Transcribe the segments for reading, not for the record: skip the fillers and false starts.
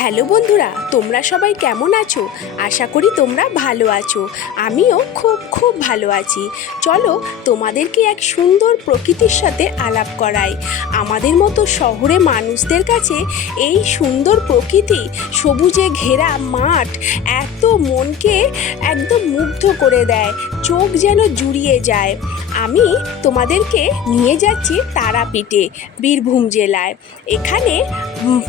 Hello বন্ধুরা, তোমরা সবাই কেমন আছো? আশা করি তোমরা ভালো আছো। আমিও খুব ভালো আছি। চলো তোমাদেরকে এক সুন্দর প্রকৃতির সাথে আলাপ করাই। আমাদের মতো শহরে মানুষদের কাছে এই সুন্দর প্রকৃতি, সবুজে ঘেরা মাঠ এত মনকে একদম মুগ্ধ করে দেয়, চোখ যেন জুড়িয়ে যায়। আমি তোমাদেরকে নিয়ে যাচ্ছি তারাপীঠে, বীরভূম জেলায়। এখানে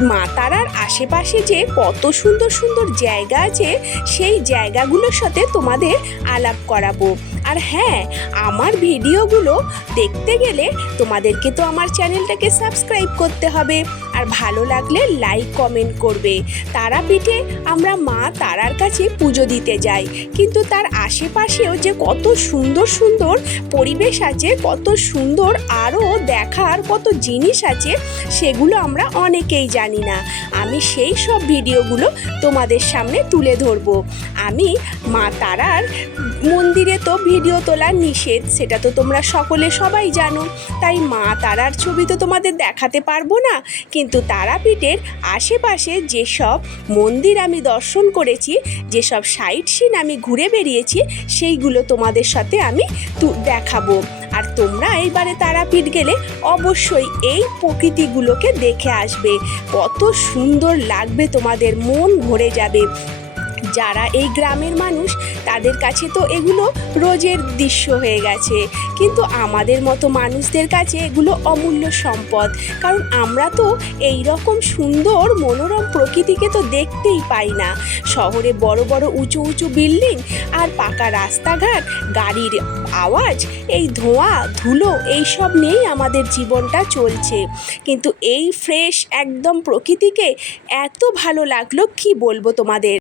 মা তারার আশেপাশে যে কত সুন্দর সুন্দর জায়গা আছে, সেই জায়গাগুলোর সাথে তোমাদের আলাপ করাবো। আর হ্যাঁ, আমার ভিডিওগুলো দেখতে গেলে তোমাদেরকে তো আমার চ্যানেলটাকে সাবস্ক্রাইব করতে হবে, আর ভালো লাগলে লাইক কমেন্ট করবে। তারাপীঠে আমরা মা তারার কাছে পুজো দিতে যাই, কিন্তু তার আশেপাশেও যে কত সুন্দর সুন্দর পরিবেশ আছে, কত সুন্দর আরও দেখার কত জিনিস আছে, সেগুলো আমরা অনেকেই জানি না। আমি সেই সব ভিডিওগুলো তোমাদের সামনে তুলে ধরবো। আমি মা তারার মন্দিরে তো ভিডিও তোলা নিষেধ, সেটা তো তোমরা সবাই জানো, তাই মা তারার ছবি তো তোমাদের দেখাতে পারবো না। কিন্তু তারাপীঠের আশেপাশে যেসব মন্দির আমি দর্শন করেছি, যেসব সাইট সিন আমি ঘুরে বেরিয়েছি, সেইগুলো তোমাদের সাথে আমি দেখাবো। আর তোমরা এইবারে তারাপীঠ গেলে অবশ্যই এই প্রকৃতিগুলোকে দেখে আসবে। কত সুন্দর লাগবে, তোমাদের মন ভরে যাবে। যারা এই গ্রামের মানুষ, তাদের কাছে তো এগুলো রোজের দৃশ্য হয়ে গেছে, কিন্তু আমাদের মতো মানুষদের কাছে এগুলো অমূল্য সম্পদ। কারণ আমরা তো এই রকম সুন্দর মনোরম প্রকৃতিকে তো দেখতেই পাই না। শহরে বড় বড় উঁচু উঁচু বিল্ডিং আর পাকা রাস্তাঘাট, গাড়ির আওয়াজ, এই ধোঁয়া ধুলো, এইসব নিয়েই আমাদের জীবনটা চলছে। কিন্তু এই ফ্রেশ একদম প্রকৃতিকে এত ভালো লাগলো, কি বলবো তোমাদের।